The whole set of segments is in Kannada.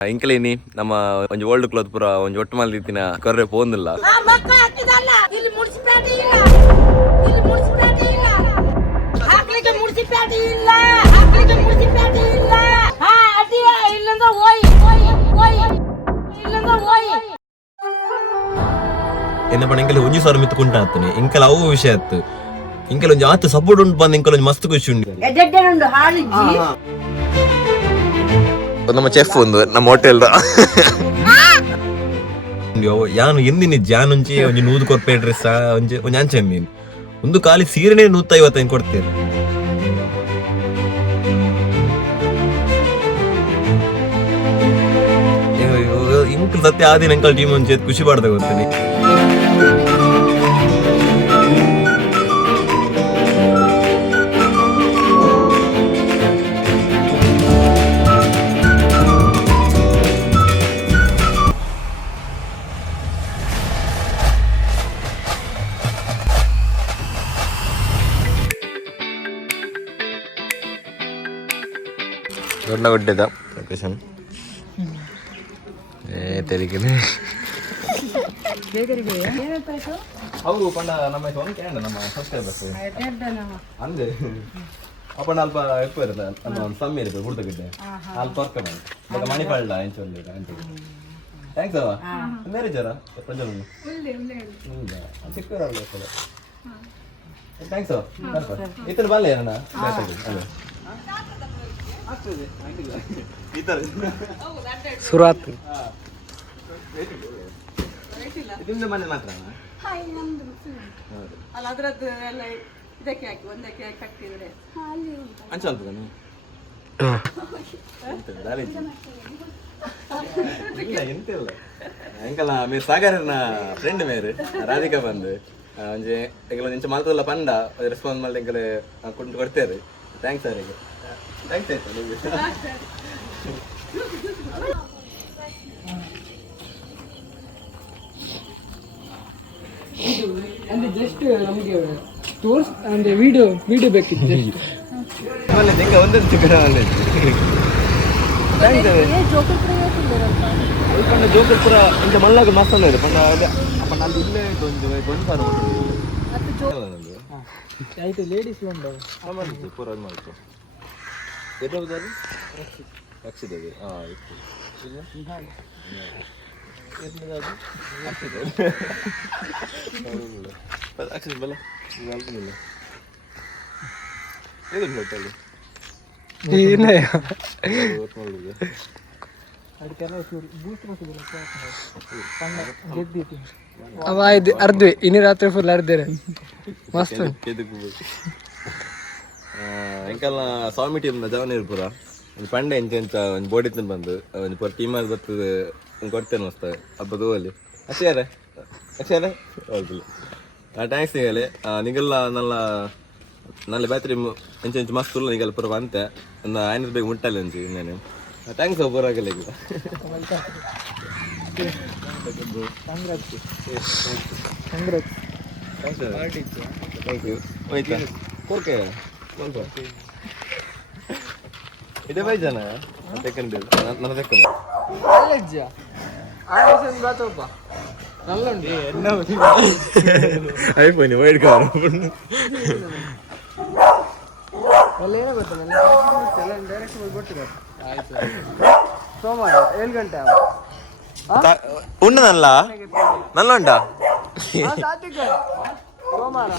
ಇಂಕಲೇನಿ ನಮ್ಮ ಒಂಜಿ ಓಲ್ಡ್ ಕ್ಲಾತ್ ಪೂರ ಒಂಜಿ ಒಟ್ಟು ಮಲ್ದಿತ್ತಿನ ಕೊರ್ರೆ ಪೋಂದಿಲ್ಲ. ಎನ್ನ ಪಂಡ ಇಂಕಲ್ ಒಂಜಿ ಸಾವಿರ ಮಿತ್ತುకుంటಾ ಅತ್ತನೆ ಇಂಕಲ್ ಅವು ವಿಷಯ ಅತ್ತು ಇಂಕಲ್ ಒಂಜಿ ಆತ ಸಪೋರ್ಟ್ ಉಂಟು ಬಂದು ಇಂಕಲ್ ಒಂಜಿ ಮಸ್ತ್ ಖುಷಿ ಉಂಟು. ನಮ್ಮ ಚೆಫ್ ಒಂದು ನಮ್ಮ ಹೋಟೆಲ್ ಯಾನು ಎಂದಿನ ಜಾನುಂಚಿ ಒಂಜಿ 100 ಕೊರ್ಪೆ ಡ್ರೆಸ್ ಒಂಜಿ ಅಂಚೆ ನೀನು ಒಂದು ಖಾಲಿ ಸೀರೆನೇ 150 ಕೊಡ್ತೇನೆ. ಇಂಕಲ್ ಸತ್ಯ ಆದಿನ ಅಂಕಲ್ ಟೀಮ್ ಒಂಚೆ ಖುಷಿ ಪಡ್ದ ಗೊತ್ತೇನೆ. ದೊಡ್ಡ ಗುಡ್ಡೆದ ಲೊಕೇಶನ್ ತೆರಿಕನೆ ಅವರು ಪಂಡ ನಮ್ಮ ನಮ್ಮ ಸಬ್ಸ್ಕ್ರೈಬರ್ಸ್ ಅಂದೆ ಅಪ್ಪಣ್ಣ ಅಲ್ಪ ಎಪ್ಪ ಇರಲ್ಲ ನಮ್ಮ ಸಮ್ಮಿ ಇರ್ಬೇಕು ಹುಡ್ತಗಿದ್ದೆ ಅಲ್ಲಿ ತೊರ್ಕಣ ಮತ್ತೆ ಮಣಿಪಾಳ ಎಂಚೊಲ್ಲಿ ಥ್ಯಾಂಕ್ಸ್ ಅವ ಮ್ಯಾರೇಜ್ ಅರ ಪಂಜಲ್ ಚಿಕ್ಕವರಲ್ಲ ಥ್ಯಾಂಕ್ಸ್ ಅವ ಇತರ ಬಲ್ಲೆ ಅಣ್ಣ ಸುರಾತ್ ಇದರಿಂದ ಮನೆ ಮಾತ್ರ ಅಂಚಲ್ತದ ಇಲ್ಲ ಎಂತಿಲ್ಲ ಎಂಕಲ್ಲ మీరు సాగర్ನ ఫ్రెండ్ మీరు ರಾಧಿಕಾ ಬಂದು ಒಂಜಿ ಎಂಕಲ ಇಂಚ ಮಾಲ್ತಲ್ಲ ಪಂಡ ರೆಸ್ಪಾನ್ಸ್ ಮಾಡಿ ಎಂಕಲೆ ಕೊಡ್ತೇವೆ ಥ್ಯಾಂಕ್ಸ್ ಅವರಿಗೆ ಥ್ಯಾಂಕ್ಸ್ ಆಯ್ತು ನಿಮಗೆ. ಅಂದ್ರೆ ಜಸ್ಟ್ ನಮಗೆ ತೋರ್ಸ್ ಅಂದ್ರೆ ವಿಡಿಯೋ ಬೇಕಿತ್ತು ಜಸ್ಟ್ ಒಂದೊಂದು ಚಿಕ್ಕನ ಪಂಡ ಜೋಕರ್ ಪುರ ಇಂಚ ಮಲ್ಲಾಗ ಮಸ್ತ್ ಅಂದ ಪಂಡ ಪಂಡ ಅಲ್ಲಿ ಇಲ್ಲೇ ಒಂದು ಆಯ್ತು ಲೇಡೀಸ್ ಉಂಟು ಪೂರ ಅದು ಮಾಡ್ತು ಎದುರು ರಕ್ಷಿದೇವಿ ಇತ್ತು ಅಕ್ಷಿದ ಬಲ ಅಲ್ಪನಿಲ್ಲ ಎದುರು ಹೋಟೆಲ್ ಅರ್ಧ ಇನ್ನು ರಾತ್ರಿ ಫುಲ್ ಅರ್ಧೇರೆ ಮಸ್ತ್ ಎಂಕಲ್ನ ಸ್ವಾಮಿ ಟೀಮ್ ಜವನೀರ್ ಪುರ ಒಂದು ಪಂಡೆ ಎಂಚ ಒಂದು ಬೋಡಿ ತಿಂದು ಬಂದು ಒಂದು ಪೂರ ಟೀಮಲ್ಲಿ ಬರ್ತದೆ ಒಂದು ಕೊಡ್ತೇನೆ ಮಸ್ತ್ ಹಬ್ಬದ ಅಲ್ಲಿ ಅಕ್ಷಯಾರೆ ಹೌದಿಲ್ಲ ಥ್ಯಾಂಕ್ಸ್ ನಿಗಲೆ ನಿಗಲ್ಲ ನಲ್ಲ ಬ್ಯಾಟ್ರಿ ಎಂಚ ಮಸ್ತ್ ಉಲ್ಲ ನಿಗಲ್ಲ ಪೂರ ಬಂತೆ ಒಂದು 500 ರೂಪಾಯಿ ಮುಟ್ಟಲ್ಲ ಅಂಚಿ ಇನ್ನೇನು ಥ್ಯಾಂಕ್ಸ್ ಪೂರ ಆಗಲ್ಲ ಈಗ ಥ್ಯಾಂಕ್ ಯು ಹೋಯ್ತಾ ಓಕೆ ಇದೇ ಬೈ ಜನ ತೆಕ್ಕಂಡು ನನ್ನ ತೆಕ್ಕಂಡು ಐಫೋನ್ ವೈಡ್ ಕಾರ್ ಸೋಮವಾರ 7 ಗಂಟೆ ಉಂಡು ನಲ್ಲ ಉಂಟಾ ಸೋಮವಾರ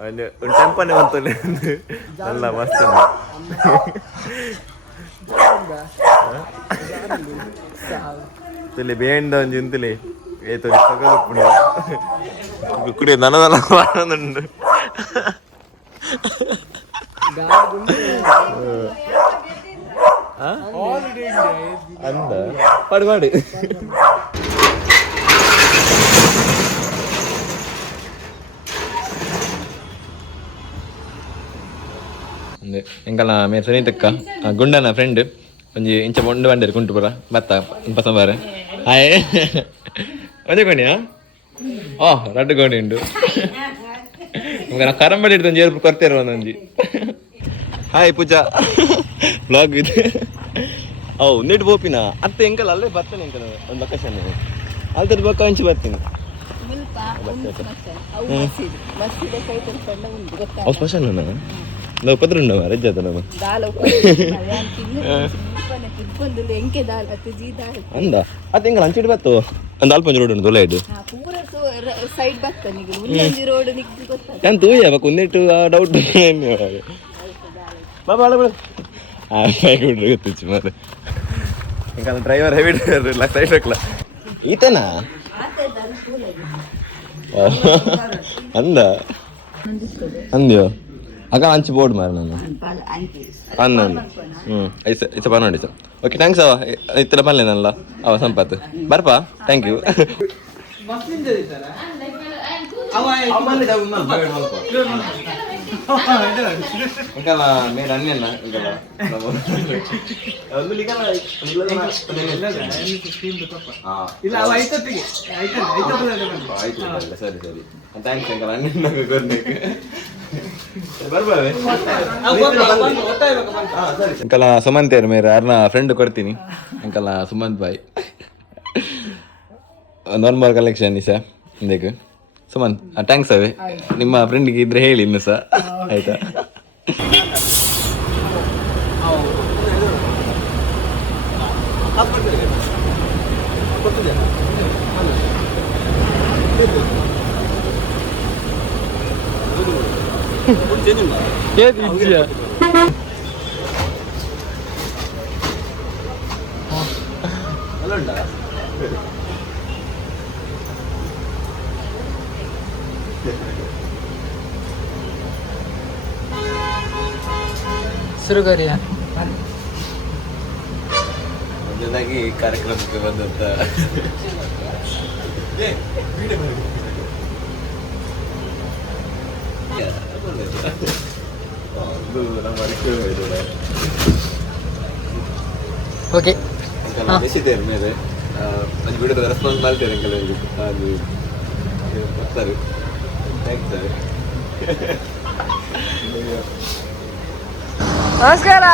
ಒಂದು ಟೆಂಪನೇ ಬಂತಲ್ಲಿ ಎಲ್ಲ ಮಸ್ತ್ ತುಲಿ ಬೇಂಡ ಒಂಜಿ ಇಂತಲಿ ಏತು ಕುಡಿ ನನದಲ್ಲ ಮಾಡೋದುಂಡು ಅಂದ ಪಡ್ಮಾಡಿ ಎಂಕಲ್ನ ಮೇ ಸುನೀತಕ್ಕ ಗುಂಡನ ಫ್ರೆಂಡ್ ಒಂಜಿ ಇಂಚ ಮೊಂಡು ಬಂಡೇರು ಕುಂಟು ಪುರ ಬತ್ತ ಪಸಂಬಾರೆ ಹಾಯ್ ಒಂದೇ ಕೊಂಡಿಯಾ ರಡ್ಡು ಕೊಂಡಿ ಉಂಟು ನಮ್ಗೆ ನಾವು ಕರಂಬಡಿ ಹಿಡಿದು ಒಂದು ಏರ್ಪು ಕೊರ್ತೇವೆ ಒಂದೊಂಜಿ ಹಾಯ್ ಪೂಜಾ ಬ್ಲಾಗ್ ಇದೆ ಅವು ನೆಟ್ ಬೋಪಿನ ಅತ್ತೆ ಎಂಕಲ್ ಅಲ್ಲೇ ಬರ್ತಾನೆ ಎಂಕಲ್ ಒಂದು ಲೊಕೇಶನ್ ಅಲ್ತದ ಬಕ್ಕ ಹಂಚಿ ಬರ್ತೀನಿ ಅವು ಸ್ಪೆಷಲ್ ನಾವು ಪದ್ರುಂಡ ರಜ್ಜಾತ ನಮ್ಮ ಅಂದ ಅತ್ತೆ ಎಂಕಲ್ ಹಂಚಿಟ್ಟು ಬತ್ತು ಒಂದು ಅಲ್ಪ ರೋಡ್ ಉಂಟು ದೊಲೆ ಇಡು ನಾನು ತೂಯ ಬಕ್ಕ ಒಂದಿಟ್ಟು ಡೌಟ್ ಬಾಬಾ ಅಳ ಬಿಡು ಗೊತ್ತಿಚ್ಚು ಮತ್ತೆ ఇంకా డ్రైవర్ హెవీ డ్రైవర్ ఇలా సైడ్ రకలా ఈతనా అందా అంద్యో అక్క మంచి బోర్డు మరి నన్ను అన్నాను ఇచ్చ పని సార్ ఓకే థ్యాంక్స్ అవ ఇతర పని లేదల్లా అవ సంపత్ బర్పా థ్యాంక్ యూ ఇంకా మీరు అన్నీ అన్న ఇంకా సరే సరే థ్యాంక్స్ ఇంకా అన్నీ ఇంకా ಸುಮಂತ್ ಯಾರು ಮೇರೆ ಯಾರನ್ನ ಫ್ರೆಂಡ್ ಕೊಡ್ತೀನಿ ಇಂಕಲ್ಲ ಸುಮಂತ್ ಬಾಯ್ ನಾರ್ಮಲ್ ಕಲೆಕ್ಷನ್ ಸಹ ಇಂದಕ್ಕೆ ಸುಮಂತ್ ಥ್ಯಾಂಕ್ಸ್ ಅವೇ ನಿಮ್ಮ ಫ್ರೆಂಡಿಗೆ ಇದ್ರೆ ಹೇಳಿ ಇನ್ನು ಸಹ ಆಯ್ತಾ ಶುರು ಕರಿಯ ಮೊದಲಾಗಿ ಕಾರ್ಯಕ್ರಮಕ್ಕೆ ಬಂದಂತ ಓಕೆ ಮೆಸಿದ್ದೇನೆ ಮೇಲೆ ಒಂದು ವಿಡಿಯೋದ ರೆಸ್ಪಾನ್ಸ್ ಮಾಡ್ತೇನೆ ಅಂಕಲ್ ಅದು ಬರ್ತಾರೆ ಥ್ಯಾಂಕ್ಸ್ ಸರ್ ನಮಸ್ಕಾರ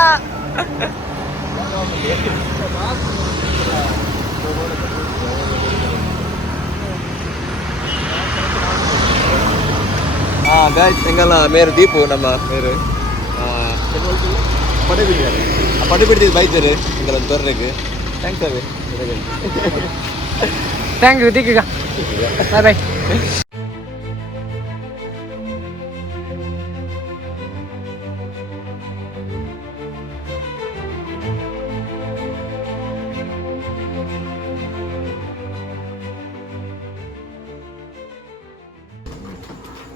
ಗಾಯ್ಸ್ ಹೆಂಗಲ್ಲ ಮೇರು ದೀಪು ನಮ್ಮ ಮೇರು ಪಡೆ ಬಿಟ್ಟಿದ್ದಾರೆ ಆ ಪಡೆ ಬಿಡ್ತಿದ್ದು ಬೈತಾರೆ ಹಿಂಗೆಲ್ಲ ಒಂದು ತೊರ್ರೆಗೆ ಥ್ಯಾಂಕ್ಸ್ ಅವೇ thank you Deepika bye bye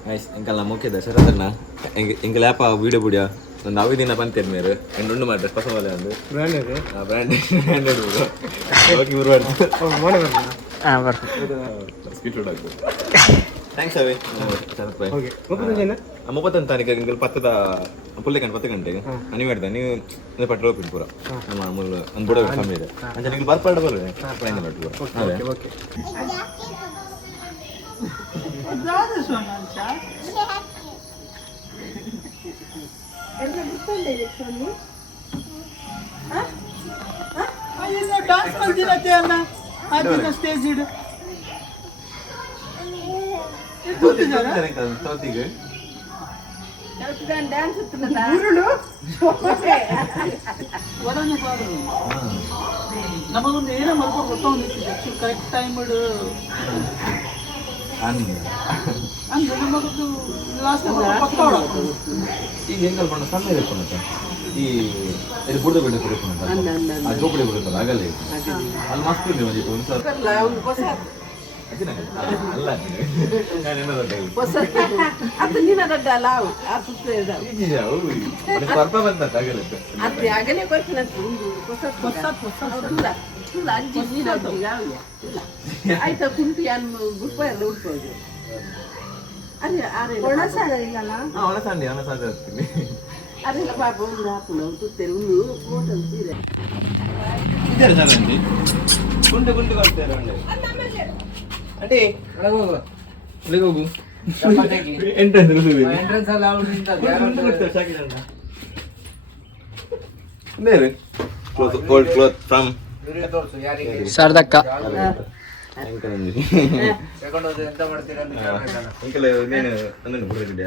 nice ಎಂಕಲ್ಲ ಮುಖ್ಯ ದಶರಥಣ್ಣ ಎಂಕಲ್ ಯಾಪ ವೀಡಿಯೋ ಬಿಡಿಯಾ ಒಂದು ಅವಿ ದಿನ ಬಂತೇನೆ ಮೇರು ಎಂಟು ಉಂಡು ಮಾಡ್ರೆ ಹೊಸ ಮಲೆ ಒಂದು ಬ್ರ್ಯಾಂಡೆಡ್ ಓಕೆ ಇವರು ಥ್ಯಾಂಕ್ಸ್ ಅವೇ ಶರತ್ ಬಾಯ್ 30 ತಾರೀಕು ಎಂಕಲ್ 10 ಗಂಟೆಗೆ ನೀವು ಹೇಳ್ದೆ ನೀವು ಪೆಟ್ರೋಲ್ ಹೋಗ್ತೀನಿ ಪೂರ ನಮ್ಮ ಅಮೂಲ್ ಒಂದು ಬುಡ ಕಮ್ಮಿ ಇದೆ ಅಂತ ನಿಂಗೆ ಬರ್ಪಾಡ ಬರ್ರೆ ಅದೇ ಡಾನ್ಸ್ ಮಾಡ್ತೀರತ್ತೆ ಅಲ್ಲ ಅದನ್ನ ಸ್ಟೇಜ್ ಇಡು ಸೌತಿಗೆ ನಮಗೊಂದು ಏನೋ ಮಾಡ್ಕೊಂಡು ಗೊತ್ತಾಗ್ತಿತ್ತು ಕರೆಕ್ಟ್ ಟೈಮ್ ಇಡು ಅಂದ್ರೆ ನಮಗೊಂದು ಲಾಸ್ಟ್ ಈಗ ಹೆಂಗ್ ಕಲ್ಪಣ್ಣ ಸಣ್ಣ ಇರ್ಕೊಂಡ ಈ ಇದು ಬುಡದ ಬಿಡ ತಿರ್ಕೊಂಡ ಆ ಜೋಪಡಿ ಬಿಡುತ್ತಲ್ಲ ಆಗಲ್ಲ ಅಲ್ಲಿ ಮಸ್ತ್ ಇದೆ ಒಂದು ಸಲ ಅಲ್ಲ ಪರ್ಪ ಬಂದ ಆಗಲ್ಲ ಆಯ್ತಾ ಕುಂಟಿ ಅನ್ನು ಗುಪ್ಪೆಲ್ಲ ಉಟ್ಬೋದು ಒಣಸಂಡಿ ಇರ್ತೀನಿ ಅದೆಲ್ಲ ಪಾಪ ಒಂದು ಹಾಕೊಂಡು ತುತ್ತೇರು ಒಂದು ಫೋಟೋ ಸೀರೆ ಇದ್ದಾರೆ ಚೆನ್ನಾಗಿ ಗುಂಡು ಗುಂಡು ಕೊಡ್ತಾರೆ ಅಂಟಿ ಒಳಗೆ ಹೋಗು ಎಂಟ್ರೆನ್ಸ್ ಓಲ್ಡ್ ಕ್ಲೋತ್ ಫ್ರಮ್ ಶಾರದಕ್ಕ ಅಂಕಲ್ నేను అందరిని బుర్రెడ్డి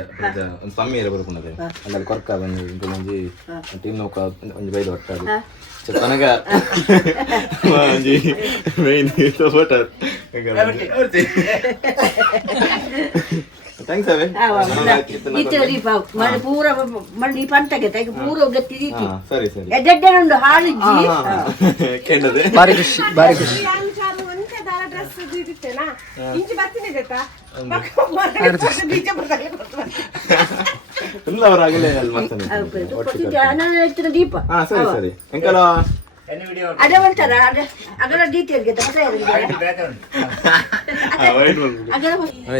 ಒಂದು ಸ್ವಾಮಿ ಏರಿಯಾ ಬರ್ಕೊಂಡೆ ಅಲ್ಲಿ ಕೊರ್ಕ ಬಂದು ಒಂಜಿ ಟೀಮ್ ನೋಕ ಒಂಜಿ ಬೈದು ಹೊಟ್ಟಾడు చెప్పనగ ಒಂಜಿ ಮೇನ್ ಸಪೋರ್ಟ್ ಥ್ಯಾಂಕ್ಸ್ ಅವೇ ಪೂರ ಮಂಡಿ ಪಂಟಗೆ ತೆಗೆ ಪೂರ ಗತ್ತಿದೀತಿ ಸರಿ ಸರಿ ಎಡ್ಡೆಡ್ಡೆಂಡು ಹಾಳಿಜ್ಜಿ ಕೆಂಡದೆ ಭಾರಿ ಖುಷಿ ಭಾರಿ ಖುಷಿ ಇಲ್ಲ ಅವರಾಗಲೇ ಅಲ್ಲಿ ಮತ್ತೆ ದೀಪ ಸರಿ ಸರಿ ಅಂಕಲ್ ಅದೇ ಒಂಥರ ಅದರ ಡೀಟೇಲ್ಗೆ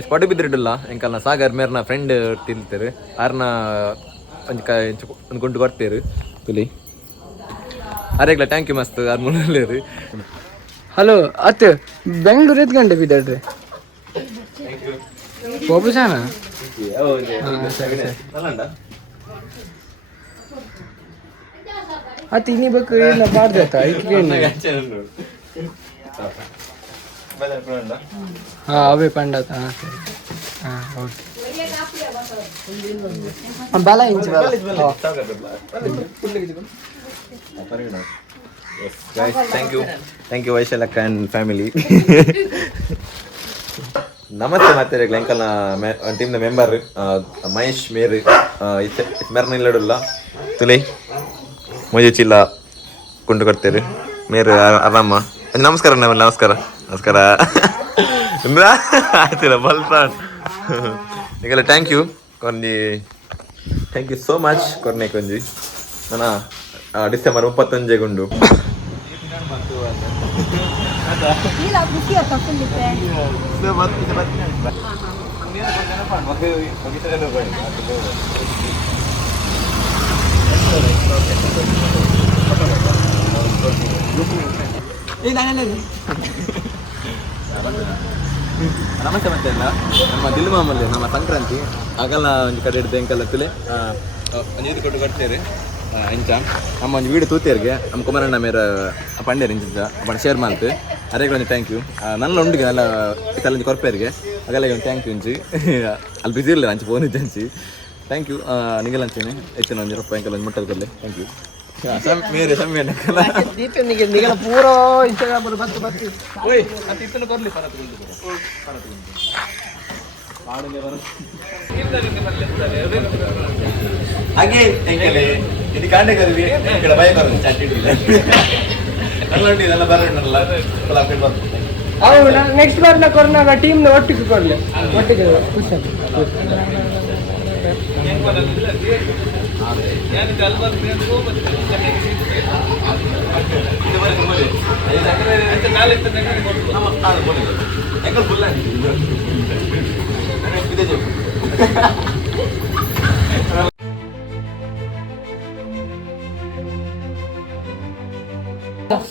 ಸ್ಪಾಟ್ ಬಿದ್ದಿರಲ್ಲ ಎಂಕಲ್ನ ಸಾಗರ್ ಮೇರ್ನ ಫ್ರೆಂಡ್ ತಿಳ್ತಾರೆ ಆರ್ನ ಒಂದು ಗುಂಡು ಕೊಡ್ತೇರು ತುಲಿ ಅರೆಗ್ಲ ಥ್ಯಾಂಕ್ ಯು ಮಸ್ತ್ ಆರ್ ಮುನ್ನಲ್ಲೇರು ಹಲೋ ಅತ್ ಬೆಂಗಳೂರು ಎತ್ ಗಂಟೆ ಬಿದ್ದಾಡ್ರಿ ಬಾಬು ಜಾನ ಅತ್ ಇನ್ನಿ ಬೇಕು ಇಲ್ಲ ಬಾರ್ದಾತ ಹಾ ಅವೇ ಪಂಡತ ಹಾ ಸರಿ ಹಾ ಓಕೆ ಬಲ ಇಂಚ್ ಥ್ಯಾಂಕ್ ಯು ವೈಶಾಲಕ್ಕ ಆ್ಯಂಡ್ ಫ್ಯಾಮಿಲಿ ನಮಸ್ತೆ ಮತ್ತೆ ಅಂಕಲ್ನ ಟೀಮ್ನ ಮೆಂಬರ್ ಮಹೇಶ್ ಮೇರು ಮೆರ್ನ ಇಲ್ಲಡುಲ್ಲ ತುಲಿ ಮುಜೆ ಚಿಲ್ಲ ಕೊಂಡು ಕೊಡ್ತೇವೆ ಮೇರು ಆರಾಮ ನಮಸ್ಕಾರ ನಮಸ್ಕಾರ ನಮಸ್ಕಾರ ಆಯ್ತಿಲ್ಲ ಬಲ್ಫಾನ್ ಈಗೆಲ್ಲ ಥ್ಯಾಂಕ್ ಯು ಕೊಂಜಿ ಥ್ಯಾಂಕ್ ಯು ಸೋ ಮಚ್ ಕೊರ್ನೆ ಕೊಂಜಿ ನನ್ನ ಡಿಸೆಂಬರ್ 31 ಗುಂಡು ನಮಸ್ತೆ ಮತ್ತೆ ಅಲ್ಲ ನಮ್ಮ ದಿಲ್ಮಾಮಲ್ಲಿ ನಮ್ಮ ಸಂಕ್ರಾಂತಿ ಆಗಲ್ಲ ಒಂದು ಕಡೆ ಹಿಡಿದು ಎಂಕಲ್ಲ ತುಲೆ ಒಂದು ಇದು ಕೊಟ್ಟು ಕೊಡ್ತೇವೆ ಇಂಚ ನಮ್ಮ ಒಂದು ವೀಡಿಯೋ ತೂತೇರಿಗೆ ನಮ್ಮ ಕುಮಾರಣ್ಣ ಮೇರ ಪಂಡೇರು ಇಂಚ ಅಪ್ಪಣ ಶೇರ್ ಮಾಡ್ತು ಅರೆಗೆ ಒಂದು ಥ್ಯಾಂಕ್ ಯು ನನ್ನ ಉಂಡಿಗೆ ಎಲ್ಲ ತಲೆಂದು ಕೊರ್ಪೇರಿಗೆ ಹಾಗೆಲ್ಲ ಒಂದು ಥ್ಯಾಂಕ್ ಯು ಇಂಚಿ ಅಲ್ಲಿ ಬಿಸಿ ಇರಲಿಲ್ಲ ಅಂಚೆ ಫೋನ್ ಇದ್ದ ಅಂಚಿ ಥ್ಯಾಂಕ್ ಯು ನಿಗೆಲ್ಲ ಅಂಚೇನೆ ಹೆಚ್ಚಿನ ಒಂದು ರೂಪಾಯಿ ಎಂಕಲ್ಲ ಒಂದು ಮುಟ್ಟದ ಕೊಡಲಿ ಥ್ಯಾಂಕ್ ಯು ಮೇರೆ ಸಮಯ ನಿಗಲ ಪೂರ ಇನ್ಸ್ಟಾಗ್ರಾಮ್ ಬತ್ತು ಬತ್ತು ಓಯ್ ಅದು ಇತ್ತನ್ನು ಕೊರಲಿ ಪರತ್ ಹಾಗೆ ಎಂಕಲೆ ಇದು ಕಾಂಡೆ ಕರುವಿ ಎಂಕಲ ಭಯ ಕರು ಚಾಟಿಡಿಲ್ಲ ನಲ್ಲಂಡಿ ಇದೆಲ್ಲ ಬರೋಣಲ್ಲ ಕೊಲಾಬ್ರೇಟ್ ಬರ್ತದೆ ಅವು ನೆಕ್ಸ್ಟ್ ಬಾರ್ನ ಕೊರ್ನಾಗ ಟೀಮ್ನ ಒಟ್ಟಿಗೆ ಕೊಡ್ಲಿ ಒಟ್ಟಿಗೆ ಖುಷಿ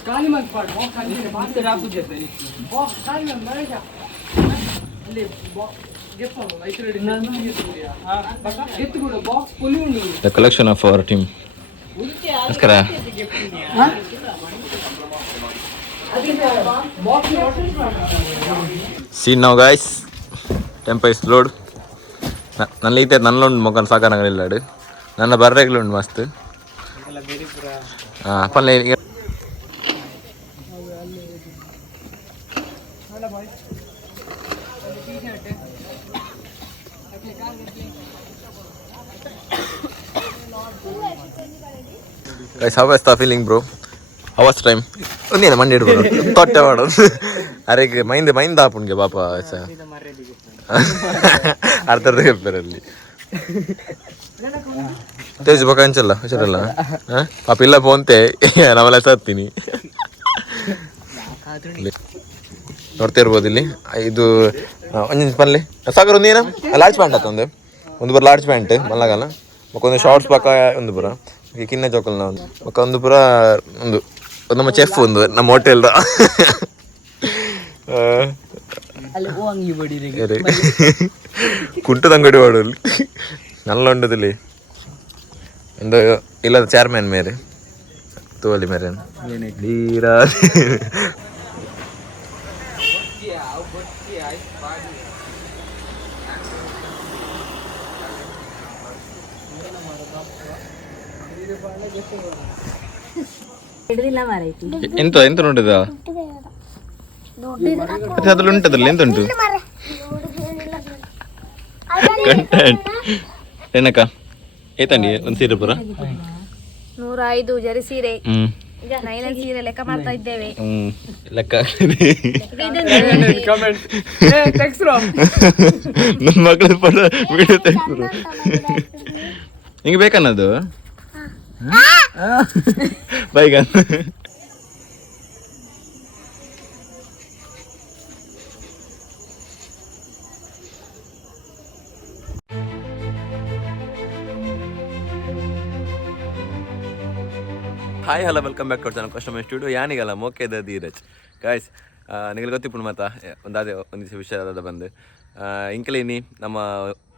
Kaliman part, box Kaliman, box rapu jete. Box Kaliman, mereka. Ali box, get for me. Itu ready. Nana itu dia. Baka itu gua box fully undi. The collection of our team. Namaskara. See now guys, tempo is load. ನನ್ನ ಲೀತೆ ನನ್ನೊಂದು ಮೊಗನ್ ಸಾಕಾಗಲಿಲ್ಲ ನನ್ನ ಬರ್ರೆಗ್ಲುಂಡು ಮಸ್ತ್ ಪಲ್ಲೆ Guys, how was the feeling, bro? How was time? ಒಂದೇನ ಮಂಡಿ ಇಡ್ಬೋದು ತೊಟ್ಟೆ ಮಾಡೋದು ಅರೆಗೆ ಮೈಂದ ಆಪುನ್ಗೆ ಪಾಪ ಅರ್ಧ ಹೇಳ್ತಾರಲ್ಲಿ ತೇಜ್ ಬಕ ಅಂಚಲ್ಲ ಹುಷಾರಲ್ಲ ಪಾಪ ಇಲ್ಲ ಫೋನ್ತೆ ನಾವೆಲ್ಲ ಸತ್ತೀನಿ ನೋಡ್ತಾ ಇರ್ಬೋದು ಇಲ್ಲಿ ಇದು ಒಂದ್ ಪನ್ಲೆ ಸಾಗರ್ ಒಂದು ಏನ ಲಾರ್ಜ್ ಪ್ಯಾಂಟ್ ಆತ ಒಂದು ಬರ ಲಾರ್ಜ್ ಪ್ಯಾಂಟ್ ಮಲ್ಲಗಲ್ಲ ಮಕ್ಕೊಂದು ಶಾರ್ಟ್ಸ್ ಪಕ್ಕ ಒಂದು ಪುರ ಕಿನ್ನ ಜೋಕಲ್ ನಾವು ಮಕ್ಕ ಒಂದು ಪುರ ಒಂದು ನಮ್ಮ ಚೆಫ್ ಒಂದು ನಮ್ಮ ಹೋಟೆಲ್ ಕುಂಟದಂಗಡಿ ವಾಡಲ್ಲಿ നല്ല ഉണ്ടതില്ലേ എന്തോ ഇല്ലാതെ ചെയർമാൻ മേര് ತೋಲಿ ಮೇರೆ ನೀರ ಎಂತ ಎಂತ ಉಂಟದ ಅದ್ರಲ್ಲಿ ಉಂಟದ್ರಲ್ಲಿ ಎಂತ ಉಂಟು ಕಂಟೆಂಟ್ ಏನಕ್ಕ ಏತಂಡಿ ಒಂದು ಸೀರೆ ಪುರ 105 ಜರಿ ಸೀರೆ ನೈಲನ್ ಸೀರೆ ಲೆಕ್ಕ ಮಾಡ್ತಾ ಇದ್ದೇವೆ. ಲೆಕ್ಕ ಕಮೆಂಟ್ ಟೆಕ್ಸ್ಟ್ ನನ್ನ ಮಕ್ಕಳ ಫೋಟೋ ವಿಡಿಯೋ ತೆಗೆದ್ರು ನಿಂಗೆ ಬೇಕನ್ನೋದು ಬೈಗ hi hello welcome back to channel customer studio ಯಾನಿಗಲ್ಲ ಮೋಕೆದ ಧೀರಜ್ ಗಾಯ್ಸ್ ನಿಮಗೆ ಗೊತ್ತಿಪ್ಪು ಮಾತಾ ಒಂದಾದೆ ಒಂದು ದಿವಸ ವಿಷಯದ ಬಂದು ಇಂಕಲೇನಿ ನಮ್ಮ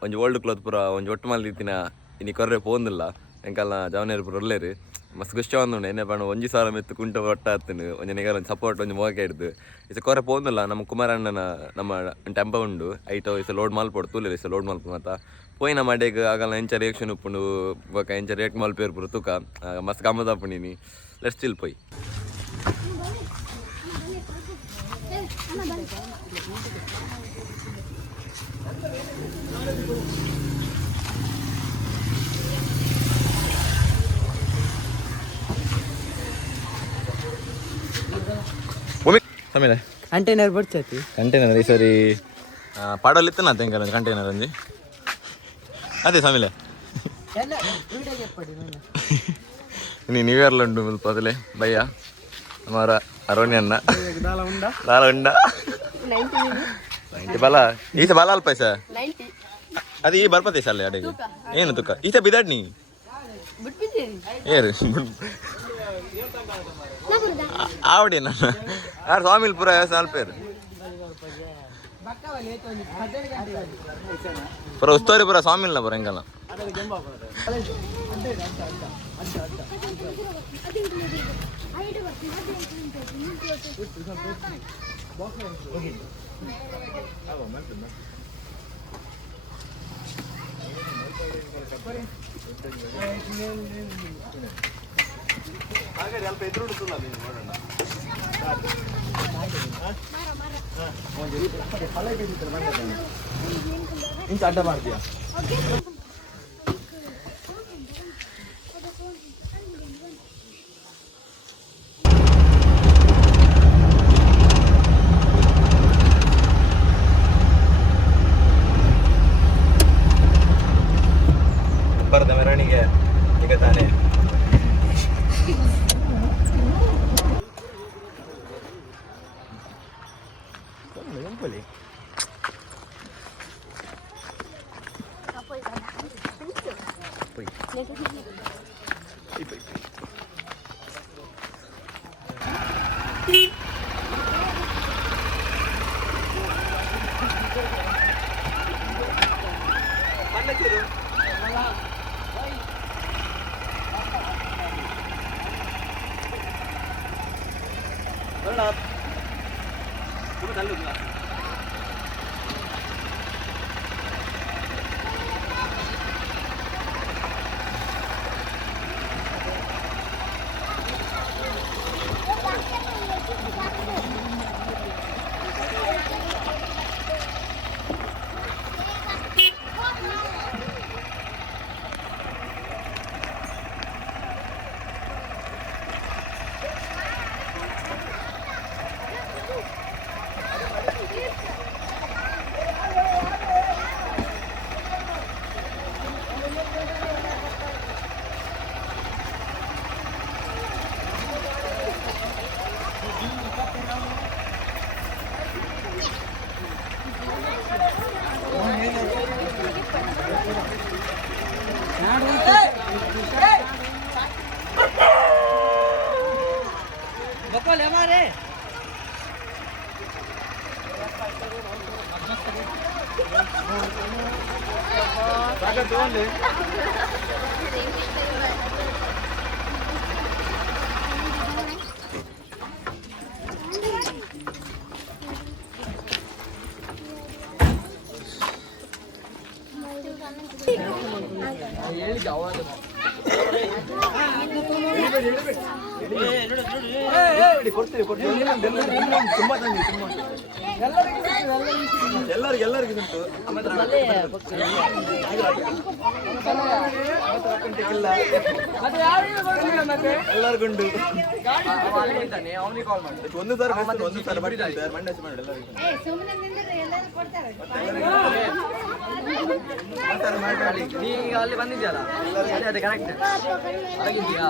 ಒಂಜಿ ಓಲ್ಡ್ ಕ್ಲಾತ್ ಪೂರ ಒಂಜಿ ಒಟ್ಟು ಮಲ್ದಿತ್ತಿನ ಇನಿ ಕೊರ್ರೆ ಪೋಂದಿಲ್ಲ ಎಂಕಲ್ನ ಜವನೇರು ಪೂರ ಒಲ್ಲೇರು ಮಸ್ತ್ ಖುಷಿ ಒಂದುಂಡು ಎನ್ನೆ ಪಂಡು 1,000 ಮೆತ್ತು ಕುಂಟ ಒಟ್ಟ ಹತ್ತಿನ ಒಂಜಿ ನಿಗರ ಒಂದು ಸಪೋರ್ಟ್ ಒಂಜಿ ಮೋಕೆ ಹಿಡ್ದು ಇಸ ಕೊರ್ರೆ ಪೋಂದಿಲ್ಲ ನಮ್ಮ ಕುಮಾರಣ್ಣನ ನಮ್ಮ ಟೆಂಪ ಉಂಡು ಐಟೋ ಇಸ ಲೋಡ್ ಮಾಲ್ಪೋಡು ತೂಲಿಲ್ಲ ಇಸ ಲೋಡ್ ಮಾಲ್ಪ ಮಾತಾ ಪೋಯಿನ ಮಡೆಗೆ ಆಗಲ್ಲ ಎಂಚ ರಿಯಾಕ್ಷನ್ ಉಪ್ಪುಂಡು ಬೊಕ ಎಂಚ ರಿಯಾಕ್ಟ್ ಮಲ್ಪೇರು ಪೂರ ತೂಕ ಮಸ್ತ್ ಗಮ್ಮತ್ ಆಪುಂಡಿನಿ ಲೆಟ್ಸ್ ಸ್ಟಿಲ್ ಪೋಯ್ ಸಮೀರ ಕಂಟೈನರ್ ಬರ್ಚತಿ ಕಂಟೈನರ್ ಈ ಸರಿ ಪಾಡೋಲ್ಲಿತ್ತು ನಾ ತೆಂಗ ಕಂಟೈನರ್ ಅಂಜಿ ಅದೇ ಸಮೀಲೆ ನೀ ನ್ಯೂ ಇಯರ್లో ఉండు పదలే భయ్య हमारा अरोनी अन्न दाल उंडा 90 ಬಾಲ ಈಸೆ ಬಾಲ ಅಲ್ಪ ಪೈಸಾ 90 ಅದು ಈ ಬರ್ಪತ್ತೆ ಸಲ್ಲ ಅಡೆಗೆ ಏನು ತುಕ್ಕ ಈಸೆ ಬಿದಾಡ್ ನೀ ಏರು ಆವಡಿ ನನ್ನ ಯಾರು ಸ್ವಾಮಿಲ್ ಪುರ ಸ್ವಲ್ಪ ಪೇರು ಪುರ ಉಸ್ತೋರಿ ಪುರ ಸ್ವಾಮಿಲ್ನ ಪುರ ಹೆಂಗಲ್ಲ ಇಂಚ ಅಡ್ಡ ಮಾಡ್ತೀಯ ಬರದ ಮೆರವಣಿಗೆ ಈಗ ತಾನೇ ಎಲ್ಲರಿಗೂ ಉಂಟು ಎಲ್ಲರಿಗುಂಡು ಒಂದು ಸಲ ಮಂಡ್ಯ ಮಾಡಿ ನೀಗ ಅಲ್ಲಿ ಬಂದಿದ್ಯಲ್ಲ ಅದೇ ಕರೆಕ್ಟ್ ಆಗಿದ್ಯಾ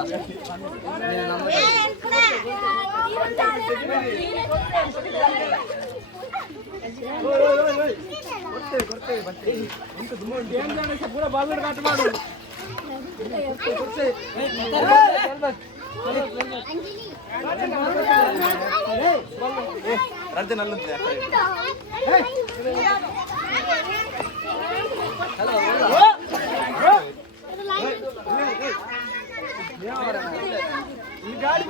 ಪೂರ ಬಾಗಿಲು ಕಾಟ ಮಾಡು ರಾಜ್ಯನಲ್ಲಂತೆ ಈ ಗಾಡಿ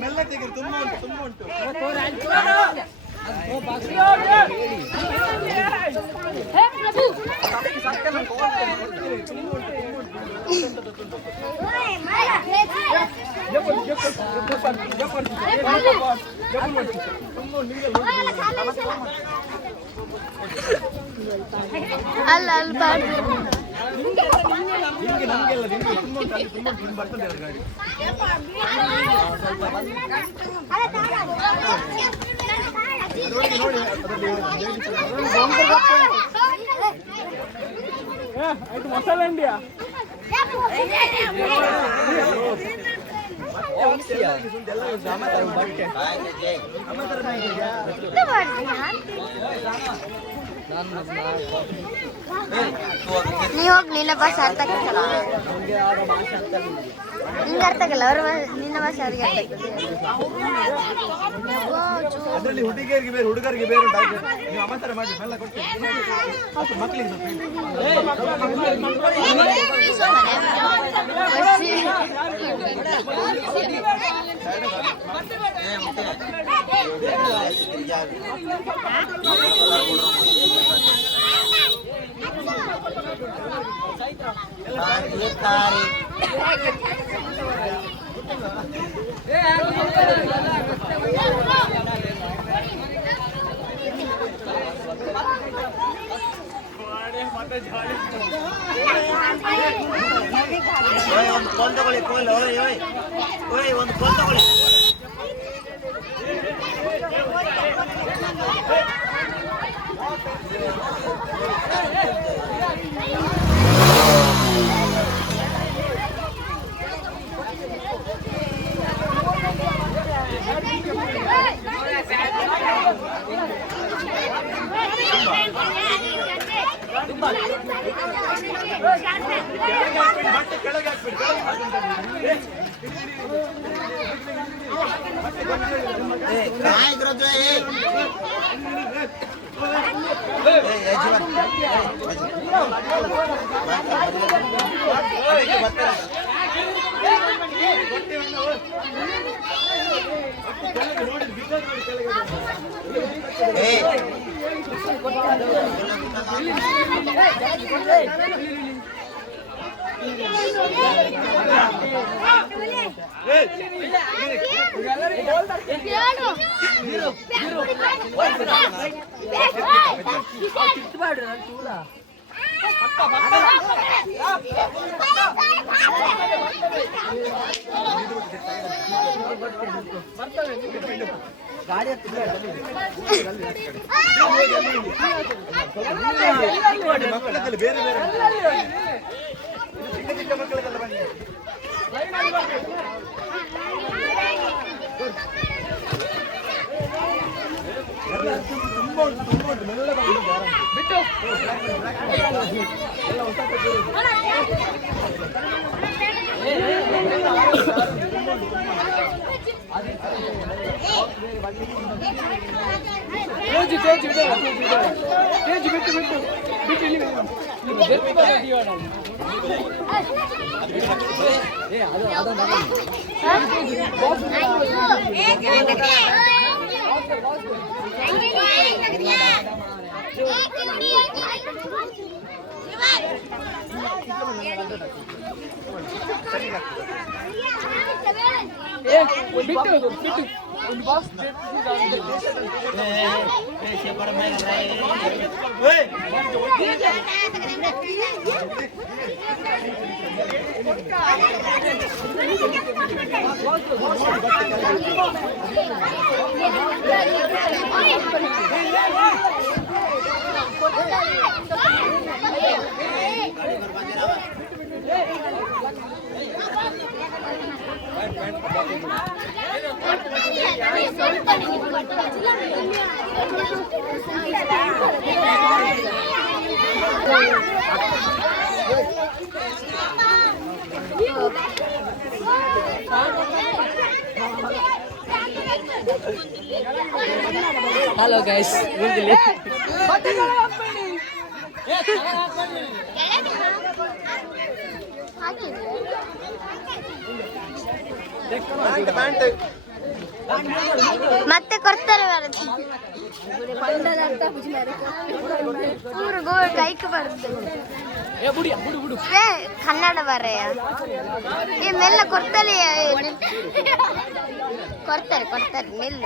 ಮೆಲ್ಲ ತೆಗೆದು ತುಂಬ ಉಂಟು ಅಲ್ಲ ಅಲ್ಲಿ ಬಾರ್ದು ನಮಗೆಲ್ಲ ತುಂಬ ಬರ್ತದೆ ಗಾಡಿ ಆಯ್ತು ಮಸಾಲೆ ಇಂಡಿಯಾ ನೀ ಹೋಗಿ ನಿನ್ನ ಭಾಷೆ ಅರ್ಥ ಆಗಲ್ಲ ನಿಂಗೆ ಅರ್ಥ ಆಗಲ್ಲ ಅವ್ರ ನಿನ್ನ ಭಾಷೆ ಅವ್ರಿಗೆ ಅರ್ಥ ಅದರಲ್ಲಿ ಹುಡುಗಿಯರಿಗೆ ಬೇರೆ ಹುಡುಗರಿಗೆ ಬೇರೆ ನೀವು ಅಮಸರ ಮಾಡಿ ಎಲ್ಲ ಕೊಡ್ತೀವಿ ಮಕ್ಕಳಿಗೆ ಒಂದು ಫೋನ್ ತಗೊಳ್ಳಿ ಒಂದು ಫೋನ್ ತಗೊಳ್ಳಿ ಕೆಳಗೆ ಮಕ್ಕಳಲ್ಲಿ ಬೇರೆ ಬೇರೆ ಚಿಕ್ಕ ಚಿಕ್ಕ ಮಕ್ಕಳಿಗೆಲ್ಲ ಬನ್ನಿ ಬಿಟ್ಟು ತೇಜು ತೇಜು ತೇಜು ಬಿಟ್ಟು ಬಿಟ್ಟು ಬಿಟ್ಟು ಇಲ್ಲಿ ಬಿಟ್ಟು ಬಿಟ್ಟು ಒಂದು ಬಾಕ್ಸ್ ಹಲೋ ಗೈಸ್ ಮತ್ತೆ ಕೊಡ್ತಾರೆ ಕೈಕ್ ಬರ್ತದೆ ಕನ್ನಡ ಬರೆಯ ಈ ಮೆಲ್ಲ ಕೊಡ್ತಾರೆ ಕೊಡ್ತಾರೆ ಕೊಡ್ತಾರೆ ಮೆಲ್ಲ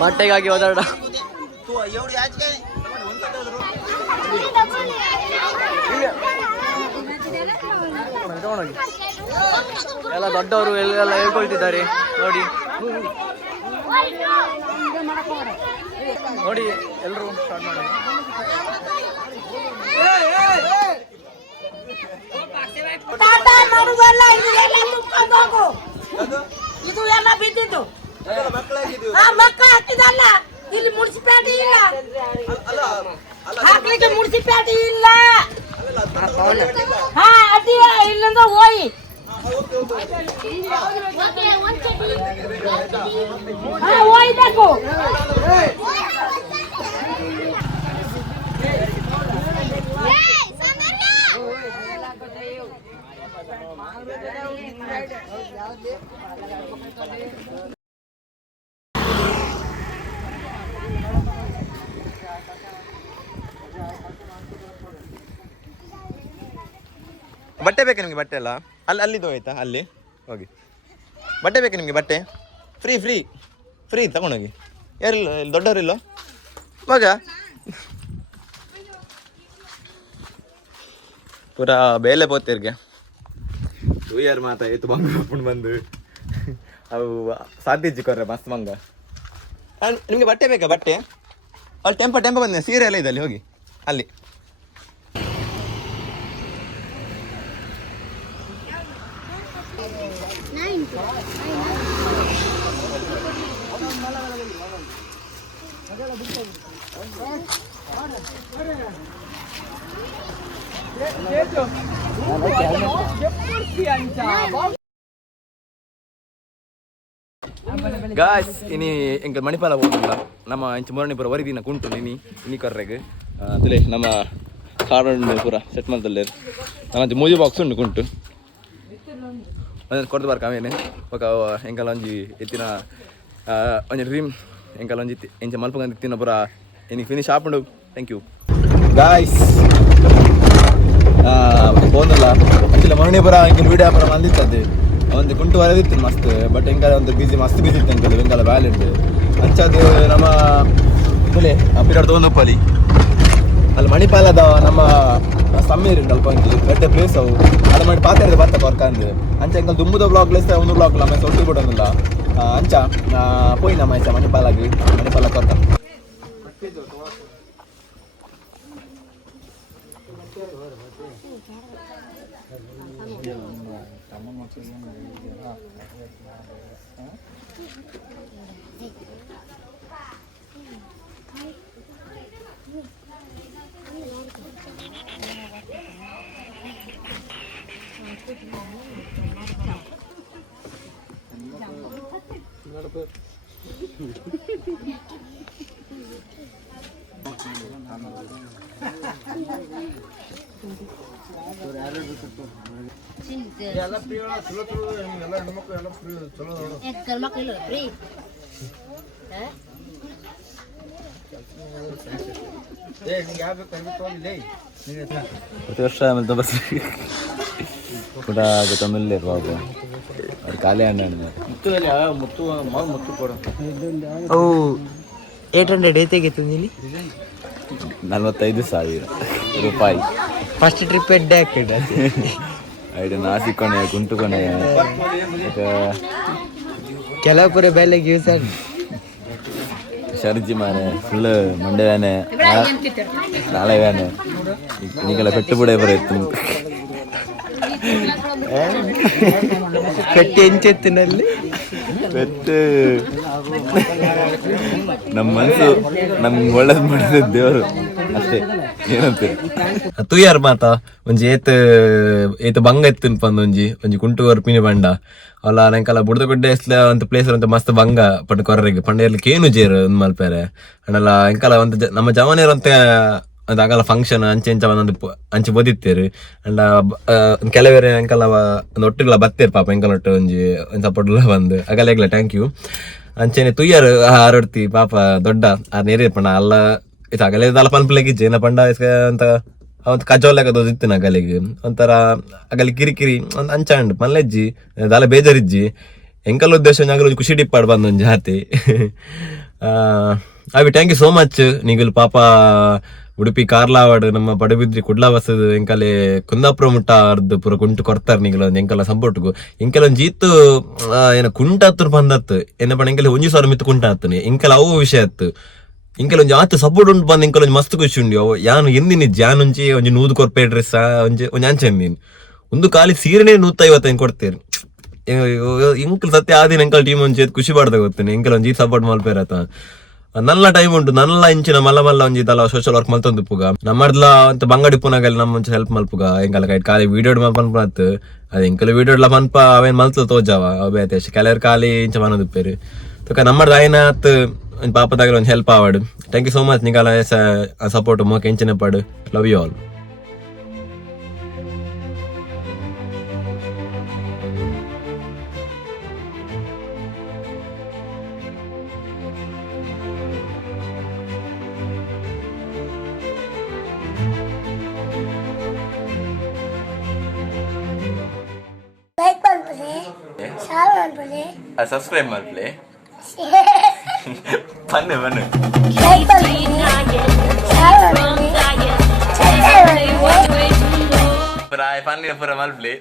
ಬಟ್ಟೆಗಾಗಿ ಓದಾಡ ಎಲ್ಲ ದೊಡ್ಡವರು ಎಲ್ಲ ಹೇಳ್ಕೊಳ್ತಿದ್ದಾರೆ ನೋಡಿ ನೋಡಿ ಎಲ್ಲರೂ ಸ್ಟಾರ್ಟ್ ಮಾಡಿ ಇದು ಎಲ್ಲ ಬಿದ್ದಿದ್ದು ಮಕ್ಕಳು ಹಾಕಿದಲ್ಲ ಇಲ್ಲಿ ಮುನ್ಸಿಪಾಲಿಟಿ ಇಲ್ಲ ಹಾಕ್ಲಿಕ್ಕೆ ಮುನ್ಸಿಪಾಲಿಟಿ ಇಲ್ಲ ಹಾ ಅಡ್ಡಿ ಇಲ್ಲಿಂದ ಹೋಗಿ ಹೋಯ್ಬೇಕು ಬಟ್ಟೆ ಬೇಕಾ ನಿಮಗೆ? ಬಟ್ಟೆ ಅಲ್ಲ ಅಲ್ಲಿದ್ದು ಆಯ್ತಾ? ಅಲ್ಲಿ ಹೋಗಿ ಬಟ್ಟೆ ಬೇಕಾ ನಿಮಗೆ? ಬಟ್ಟೆ ಫ್ರೀ ಫ್ರೀ ಫ್ರೀ ತಗೊಂಡೋಗಿ. ಯಾರಿಲ್ಲ ಇಲ್ಲಿ ದೊಡ್ಡವರಿಲ್ಲೋ ಮಗ ಪೂರಾ ಬೇಲೆ ಪೋತಿರ್ಗೆ ಟೂ ಇಯರ್ ಮಾತಾಯಿತು ಬಂಗ ಹಾಕೊಂಡು ಬಂದು ಅವು ಸಾಧ್ಯಿಜ್ಜಿಕೊರ್ರೆ ಮಸ್ತ್ ಮಂಗ. ನಿಮಗೆ ಬಟ್ಟೆ ಬೇಕಾ? ಬಟ್ಟೆ ಅಲ್ಲಿ ಟೆಂಪ ಬಂದೆ, ಸೀರೆ ಎಲ್ಲ ಇದೆ ಅಲ್ಲಿ ಹೋಗಿ ಅಲ್ಲಿ. ಗಾಯ್ಸ್ ಇನಿ ಎಂಕ ಮಣಿಪಾಲ ಹೋಗಲ್ಲ ನಮ್ಮ ಇಂಚ ಮುರಣಿಪುರ ವರಿದಿನ ಕುಂಟು ಇನಿ ಕರ್ರೆಗ್ ಅದೇ ನಮ್ಮ ಕಾಡು ಪೂರ ಸೆಟ್ ಮಾಡ್ತಲ್ಲೇ ನಮ್ಮ ಮೂಜಿ ಬಾಕ್ಸ್ ಉಂಟು ಕುಂಟು ಕೊಡ್ದು ಬಾರ್ಕ ಆಮೇಲೆ ఒక ಎಂಕಲ ಒಂಜಿ ಎತ್ತಿನ ಒಂಜಿ ಡ್ರೀಮ್ ಎಂಕಲ ಒಂಜಿ ಎಂಚ ಮಲ್ಪಗಂತ ಇತ್ತಿನ ಪೂರ ಎನಿಗೆ ಫಿನಿಶ್ ಆಪುಂಡು. Thank you. ಗಾಯ್ಸ್ പോകുന്നില്ല ಆಕ್ಚುಲಿ ಮರಣಿಪುರ ಇಂಕಿನ ವೀಡಿಯೋ ಪುರ ಬಂದಿತ್ತದು ಒಂದು ಕುಂಟು ವರದಿತ್ತು ಮಸ್ತ್ ಬಟ್ ಎಂಕಲ ಒಂದು ಮಸ್ತ್ ಬಿಸಿ ಇತ್ತು ಎಂಕಲು ಎಂಕಲ ವ್ಯಾಲೆಂಟ್ ಅಂಚದು ನಮ್ಮ ಇಲ್ಲೇ ಅಪ್ಪಿರಾಡ್ ತಗೊಂಡಪ್ಪಲ್ಲಿ ಅಲ್ಲಿ ಮಣಿಪಾಲದ ನಮ್ಮ ಸಮೀರ್ ಉಂಟಲ್ಪ ಒಂಜಿ ಬೆಟ್ಟ ಪ್ಲೇಸ್ ಅವು ಅದು ಮಾಡಿ ಪಾತ್ರೆ ಬರ್ತಾ ಕೊರ್ಕಂದು ಅಂಚ ಎಂಕಲ್ ದುಂಬುದ ಬ್ಲಾಗ್ಲೆಸ್ ಒಂದು ಬ್ಲಾಗ್ ನಮ್ಮ ಒಟ್ಟು ಕೊಡೋದಿಲ್ಲ ಅಂಚ ಪೋಯಿ ನಮ್ಮ ಆಯ್ತಾ ಮಣಿಪಾಲ ಕೊರ್ಕ ಪ್ರತಿ ವರ್ಷ ಆಮೇಲೆ ಬಸ್ ಕೂಡ ತಮಿಳೇ ಬಾಬು ಅವ್ರು ಖಾಲಿ ಹಣ್ಣು ಅವು 800 ಏತೆಗಿತ್ತು ನೀಲಿ 45,000 ರೂಪಾಯಿ ಫಸ್ಟ್ ಟ್ರಿಪ್ ಎಡ್ಡೆ ಹಾಕಿಡ ಐದು ನಾಸಿ ಕೊನೆ ಗುಂಟು ಕೊನೆ ಕೆಲವು ಪುರ ಬೆಲೆಗೆ ಯೂಸ್ ಆಗಿ ಶರ್ಜಿ ಮಾನೆ ಫುಲ್ ಮಂಡೆ ವ್ಯಾನೆ ನಾಳೆ ವ್ಯಾನೆ ಈಗೆಲ್ಲ ಕಟ್ಟು ಬಿಡೇ ಬರೋಯ್ತು ಕಟ್ಟಿ ಎಂಚೆತ್ತಿನಲ್ಲಿ ಪೆಟ್ಟು ನಮ್ಮ ಮನಸ್ಸು ನಮ್ಗೆ ಒಳ್ಳೇದು ಮಾಡಿದ ದೇವರು ಅಷ್ಟೇ ಏನಂತೀರಿ ತೂಯಾರ ಮಾತ ಒಂಜಿ ಏತ್ ಬಂಗ ಎತ್ತಿನ ಪಂದ್ ಒಂಜಿ ಕುಂಟು ವರ್ಪಿನಿ ಬಂಡ ಅಲ್ಲ ನಂಕಲ್ಲ ಬುಡ್ದ ಗುಡ್ಡೆ ಎಸ್ಲ ಒಂದು ಪ್ಲೇಸ್ ಅಂತ ಮಸ್ತ್ ಬಂಗ ಪಂಡ ಕೊರ್ರೆಗೆ ಪಂಡ ಇರ್ಲಿಕ್ಕೆ ಏನು ಜೇರು ಒಂದು ಮಲ್ಪೇರೆ ಅಂಡಲ್ಲ ಎಂಕಲ್ಲ ಒಂದು ನಮ್ಮ ಜವಾನಿರಂತೆ ಅದು ಆಗಲ್ಲ ಫಂಕ್ಷನ್ ಅಂಚೆ ಒಂದೊಂದು ಅಂಚೆ ಬೋದಿತ್ತೇರು ಅಂಡ ಕೆಲವೇರೆ ಎಂಕಲ್ಲ ಒಂದು ಒಟ್ಟಿಗೆಲ್ಲ ಬತ್ತೇರು ಪಾಪ ಎಂಕಲ್ಲ ಒಟ್ಟು ಒಂದು ಸಪೋರ್ಟ್ ಎಲ್ಲ ಬಂದು ಆಗಲ್ಲ ಥ್ಯಾಂಕ್ ಯು ಅಂಚೆನೆ ತುಯ್ಯಾರು ಆರೊಡ್ತಿ ಪಾಪ ದೊಡ್ಡ ಆ ನೇರಿ ಪಂಡ ಅಲ್ಲ ಇದು ಆಗಲೇ ದಲ ಪನ್ಪಲೆಗಿಜ್ಜೆ ಏನ ಪಂಡ ಅಂತ ಅವತ್ತು ಕಜೋಲ್ಲಾಗ ದೋದಿತ್ತು ನಗಲಿಗೆ ಒಂಥರ ಆಗಲಿ ಕಿರಿಕಿರಿ ಒಂದು ಅಂಚಾಂಡು ಮಲ್ಲೆಜ್ಜಿ ದಾಲ ಬೇಜಾರಿಜ್ಜಿ ಎಂಕಲ್ ಉದ್ದೇಶ ಆಗಲಿ ಖುಷಿ ಡಿಪ್ಪಾಡು ಬಂದು ಒಂದು ಜಾತಿ ಅವಿ ಥ್ಯಾಂಕ್ ಯು ಸೋ ಮಚ್ ನೀಗಲ್ ಪಾಪ ಉಡುಪಿ ಕಾರ್ಲಾವಾಡ್ ನಮ್ಮ ಪಡುಬಿದ್ರಿ ಕುಡ್ಲ ಬಸದು ಎಂಕಲೆ ಕುಂದಾಪುರ ಮುಟ್ಟ ಅರ್ಧ ಪೂರ ಕುಂಟು ಕೊಡ್ತಾರೆ ನೀಗಲ ಒಂದು ಎಂಕಲ್ಲ ಸಪೋರ್ಟ್ಗು ಎಂಕೆಲ್ಲ ಒಂದು ಜೀತು ಏನ ಕುಂಟ ಹತ್ತು ಬಂದತ್ತು ಏನ ಪಣ ಎಂಕೆಲ್ಲ 1,000 ಮಿತ್ತು ಕುಂಟ ಹತ್ತನಿ ಎಂಕೆಲ್ಲ ಅವು ವಿಷಯ ಹತ್ತು ಇಂಕೆಲ್ಲ ಒಂಜಿ ಆತು ಸಪೋರ್ಟ್ ಉಂಟು ಬಂದು ಇಂಕೆಲ್ಲ ಒಂಜಿ ಮಸ್ತ್ ಖುಷಿ ಉಂಡು ಯಾನು ಎಂದಿನಿ ಜಾನುಂಚಿ ಒಂಜಿ 100 ಕೊರ್ಪೆ ಡ್ರೆಸ್ ಒಂಜಿ ಅಂಚೆ ಎಂದಿನಿ ಒಂದು ಖಾಲಿ ಸೀರೆನೇ 150 ಕೊಡ್ತೀರಿ ಇಂಕಲ್ ಸತ್ಯ ಆದಿನ ಎಂಕಲ್ ಟೀಮ್ ಒಂಚಿ ಖುಷಿ ಪಡ್ದ ಗೊತ್ತೇನೆ ಎಂಕೆಲ್ಲ ಒಂಜಿ ಸಪೋರ್ಟ್ ಮಲ್ಪೇರತ್ತ ನಲ್ಲ ಟೈಮ್ ಉಂಟು ನಲ್ಲ ಇಂಚಿನ ಮಲ್ಲ ಒಂಜಿ ತಲ ಸೋಷಲ್ ವರ್ಕ್ ಮಲ್ತೊಂದು ಪುಗ ನಮ್ಮಡ್ಲ ಅಂತ ಬಂಗಡಿ ಪುನಗಲ್ಲಿ ನಮ್ಮ ಒಂಚ ಹೆಲ್ಪ್ ಮಲ್ಪುಗ ಎಂಕಲ್ಲ ಕೈ ಖಾಲಿ ವೀಡಿಯೋ ಮಲ್ಪನ್ಪತ್ ಅದು ಎಂಕಲ್ ವೀಡಿಯೋಡ್ಲ ಪನ್ಪ ಅವೇನ್ ಮಲ್ತ ತೋಜಾವ ಅವೇ ಅತೇಶ್ ಕೆಲವ್ರು ಖಾಲಿ ಇಂಚ ಮನದುಪ್ಪೇರು ತಕ ನಮ್ಮಡ್ದ ಆಯ್ನಾತ್ ಒಂದು ಪಾಪದಾಗ ಒಂದು ಹೆಲ್ಪ್ ಆವಾಡು ಥ್ಯಾಂಕ್ ಯು ಸೋ ಮಚ್ ನಿಗಾಲ ಸಪೋರ್ಟ್ ಮೋಕೆ ಎಂಚಿನ ಪಾಡು ಲವ್ ಯು ಆಲ್ ಸಬ್ಸ್ಕ್ರೈಬ್ ಮಾಡ್ಲಿ ಬನ್ನಿ ಪುರ ಮಲ್ಪ್ಲಿ